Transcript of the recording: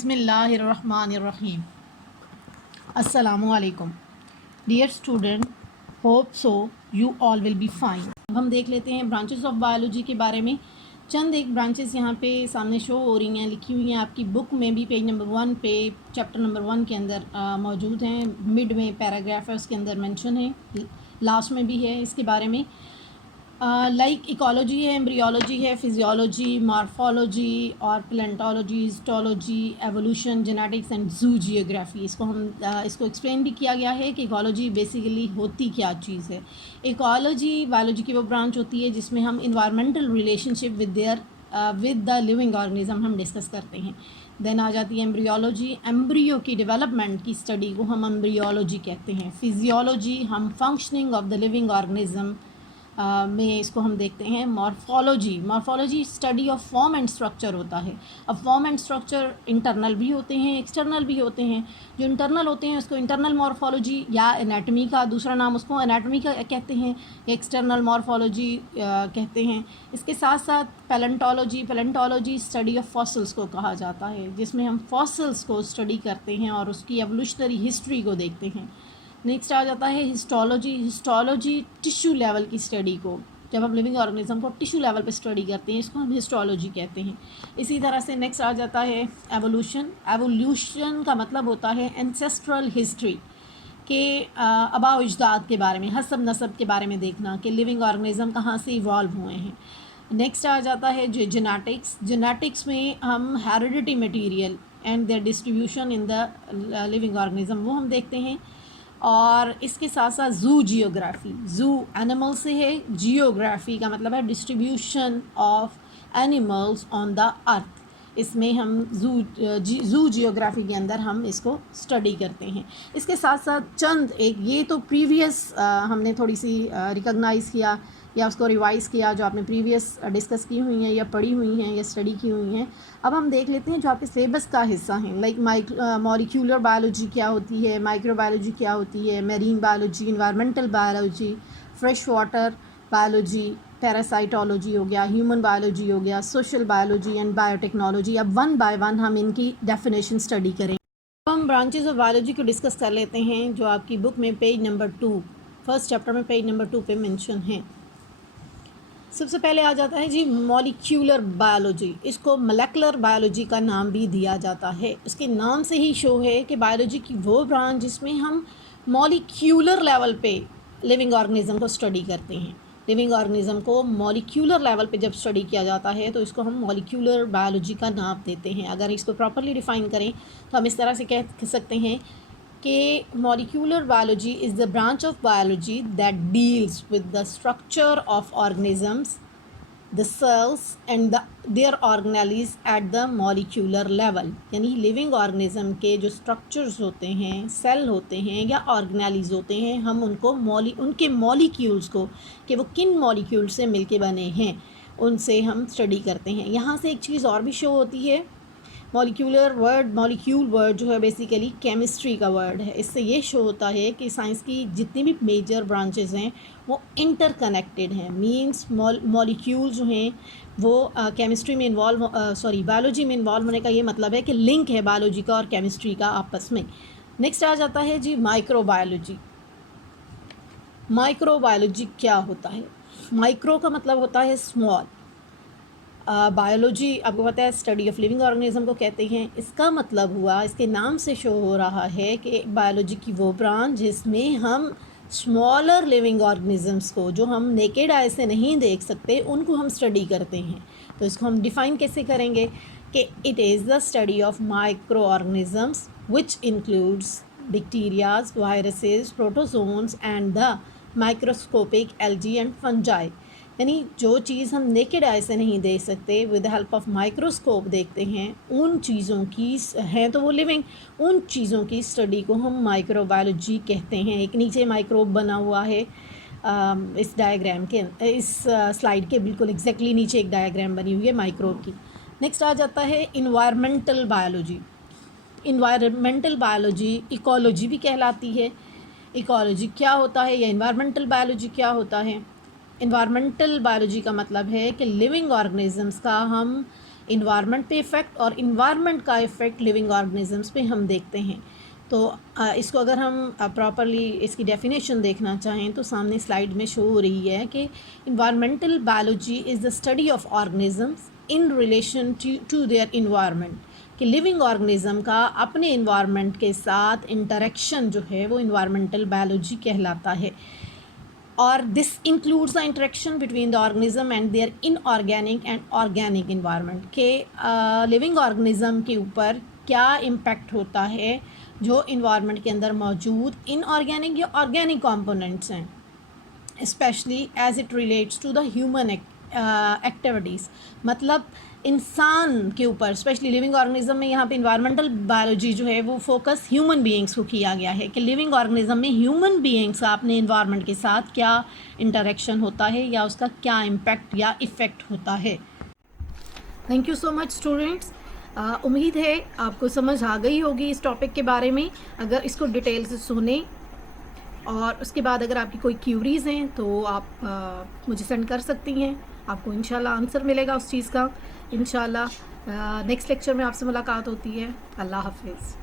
बिस्मिल्लाहिर्रहमानिर्रहीम। अस्सलामुअलैकुम dear student, hope so you all will be fine. अब हम देख लेते हैं ब्रांचेस ऑफ बायोलॉजी के बारे में। चंद एक ब्रांचेस यहाँ पे सामने शो हो रही हैं, लिखी हुई हैं आपकी बुक में भी। पेज नंबर 1 पे चैप्टर नंबर 1 के अंदर मौजूद हैं। मिड में पैराग्राफ है, उसके अंदर मेंशन है, लास्ट में भी है इसके बारे में। लाइक इकोलॉजी है, एम्ब्रियोलॉजी है, फिजियोलॉजी, मॉर्फोलॉजी और प्लेंटोलॉजी, हिस्टोलॉजी, एवोल्यूशन, जेनेटिक्स एंड जू जियोग्राफी। इसको एक्सप्लेन भी किया गया है कि इकोलॉजी बेसिकली होती क्या चीज़ है। इकोलॉजी बायोलॉजी की वो ब्रांच होती है जिसमें हम environmental relationship with the living organism हम डिस्कस करते हैं। देन आ जाती है एम्ब्रियोलॉजी, एम्ब्रियो की डेवलपमेंट की स्टडी को हम एम्ब्रियोलॉजी कहते हैं। फिजियोलॉजी, हम functioning of the living organism में इसको हम देखते हैं। Morphology study of form and structure होता है। अब फॉर्म एंड स्ट्रक्चर इंटरनल भी होते हैं, एक्सटर्नल भी होते हैं। जो इंटरनल होते हैं उसको इंटरनल मॉर्फोलॉजी या एनाटमी का दूसरा नाम उसको एनाटमी का कहते हैं, एक्सटर्नल मॉर्फोलॉजी कहते हैं। इसके साथ साथ पैलेंटोलॉजी स्टडी ऑफ फॉसिल्स को कहा जाता है, जिसमें हम फॉसिल्स को स्टडी करते हैं और उसकी एवोल्यूशनरी हिस्ट्री को देखते हैं। नेक्स्ट आ जाता है हिस्टोलॉजी टिश्यू लेवल की स्टडी को। जब हम लिविंग ऑर्गेनिज्म को टिश्यू लेवल पे स्टडी करते हैं, इसको हम हिस्टोलॉजी कहते हैं। इसी तरह से नेक्स्ट आ जाता है एवोल्यूशन का मतलब होता है एंसेस्ट्रल हिस्ट्री के आबा अजदाद के बारे में, हसब नसब के बारे में देखना कि लिविंग ऑर्गेनिज्म कहाँ से इवॉल्व हुए हैं। नेक्स्ट आ जाता है जेनेटिक्स में हम heredity material and there distribution in the living organism वो हम देखते हैं। और इसके साथ साथ जू एनिमल से है, जियोग्राफी का मतलब है distribution of animals on the earth. इसमें हम जू जियोग्राफी के अंदर हम इसको स्टडी करते हैं। इसके साथ साथ चंद एक ये तो प्रीवियस हमने थोड़ी सी रिकॉग्नाइज़ किया या उसको रिवाइज़ किया जो आपने प्रीवियस डिस्कस की हुई हैं या पढ़ी हुई हैं या स्टडी की हुई हैं। अब हम देख लेते हैं जो आपके सिलेबस का हिस्सा हैं, लाइक मॉलिक्यूलर बायोलॉजी क्या होती है, माइक्रोबायोलॉजी क्या होती है, marine biology, environmental biology, fresh water biology, parasitology हो गया, ह्यूमन बायोलॉजी हो गया, सोशल बायोलॉजी एंड बायोटेक्नोलॉजी। अब वन बाय वन हम इनकी डेफिनेशन स्टडी करें। हम ब्रांचेस ऑफ बायोलॉजी को डिस्कस कर लेते हैं जो आपकी बुक में पेज नंबर 2 फर्स्ट चैप्टर में पेज नंबर 2 पे मेंशन है। सबसे पहले आ जाता है जी मॉलिक्यूलर बायोलॉजी। इसको मोलेकुलर बायोलॉजी का नाम भी दिया जाता है। उसके नाम से ही शो है कि बायोलॉजी की वो ब्रांच जिसमें हम मॉलिक्यूलर लेवल पे लिविंग ऑर्गेनिज्म को स्टडी करते हैं। लिविंग ऑर्गेनिज्म को मॉलिक्यूलर लेवल पे जब स्टडी किया जाता है तो इसको हम मॉलिक्यूलर बायोलॉजी का नाम देते हैं। अगर इसको प्रॉपरली डिफ़ाइन करें तो हम इस तरह से कह सकते हैं कि molecular biology is the branch of biology that deals with the structure of organisms, the cells and their organelles at the molecular level. यानी लिविंग ऑर्गेनिज्म के जो स्ट्रक्चर्स होते हैं, सेल होते हैं या ऑर्गेनेलीज होते हैं, हम उनको उनके मॉलिक्यूल्स को कि वो किन मॉलिक्यूल से मिलके बने हैं उनसे हम स्टडी करते हैं। यहाँ से एक चीज़ और भी शो होती है, मॉलिक्यूल वर्ड जो है बेसिकली केमिस्ट्री का वर्ड है। इससे ये शो होता है कि साइंस की जितनी भी मेजर ब्रांचेस हैं वो इंटरकनेक्टेड हैं। मींस मॉलिक्यूल जो हैं वो केमिस्ट्री में बायोलॉजी में इन्वॉल्व होने का ये मतलब है कि लिंक है बायोलॉजी का और केमिस्ट्री का आपस में। नेक्स्ट आ जाता है जी माइक्रोबायोलॉजी। माइक्रोबायोलॉजी क्या होता है? माइक्रो का मतलब होता है स्मॉल। बायोलॉजी आपको पता है स्टडी ऑफ लिविंग ऑर्गेनिज्म को कहते हैं। इसका मतलब हुआ, इसके नाम से शो हो रहा है कि बायोलॉजी की वो ब्रांच जिसमें हम स्मॉलर लिविंग ऑर्गेनिजम्स को, जो हम नेकेड आई से नहीं देख सकते, उनको हम स्टडी करते हैं। तो इसको हम डिफ़ाइन कैसे करेंगे कि it is the study of micro organisms which includes bacterias, viruses, protozoans and the microscopic algae and fungi. यानी जो चीज़ हम नेकेड आई से नहीं देख सकते, with the help of microscope देखते हैं, उन चीज़ों की हैं तो वो लिविंग, उन चीज़ों की स्टडी को हम माइक्रोबायोलॉजी कहते हैं। एक नीचे माइक्रोब बना हुआ है इस डायग्राम के, इस स्लाइड के बिल्कुल एग्जैक्टली नीचे एक डायग्राम बनी हुई है माइक्रोब की। नेक्स्ट आ जाता है environmental biology. Environmental biology ecology भी कहलाती है। इकोलॉजी क्या होता है या इन्वायरमेंटल बायोलॉजी क्या होता है? इन्वायरमेंटल बायोलॉजी का मतलब है कि लिविंग ऑर्गेनिजम्स का हम इन्वायरमेंट पे इफ़ेक्ट और इन्वायरमेंट का इफ़ेक्ट लिविंग ऑर्गेनिजम्स पे हम देखते हैं। तो इसको अगर हम प्रॉपरली इसकी डेफिनेशन देखना चाहें तो सामने स्लाइड में शो हो रही है कि environmental biology is the study of organisms in relation to their environment, कि लिविंग ऑर्गेनिज़म का अपने इन्वायरमेंट के साथ इंटरेक्शन जो है वो इन्वायरमेंटल बायोलॉजी कहलाता है। और this includes the interaction between the organism and their inorganic and organic environment, के लिविंग ऑर्गेनिज्म के ऊपर क्या इम्पैक्ट होता है जो इन्वायरमेंट के अंदर मौजूद इनऑर्गेनिक या ऑर्गेनिक कंपोनेंट्स हैं, specially as it relates to the human activities. मतलब इंसान के ऊपर, स्पेशली लिविंग ऑर्गेनिज्म में यहाँ पे इन्वायरमेंटल बायोलॉजी जो है वो फोकस ह्यूमन बीइंग्स को किया गया है कि लिविंग ऑर्गेनिज्म में ह्यूमन बीइंग्स का अपने इन्वायरमेंट के साथ क्या इंटरेक्शन होता है या उसका क्या इम्पैक्ट या इफ़ेक्ट होता है। Thank you so much students. उम्मीद है आपको समझ आ गई होगी इस टॉपिक के बारे में। अगर इसको डिटेल से सुने और उसके बाद अगर आपकी कोई क्यूरीज़ हैं तो आप मुझे सेंड कर सकती हैं, आपको इंशाल्लाह आंसर मिलेगा उस चीज़ का। इंशाल्लाह नेक्स्ट लेक्चर में आपसे मुलाकात होती है। अल्लाह हाफिज़।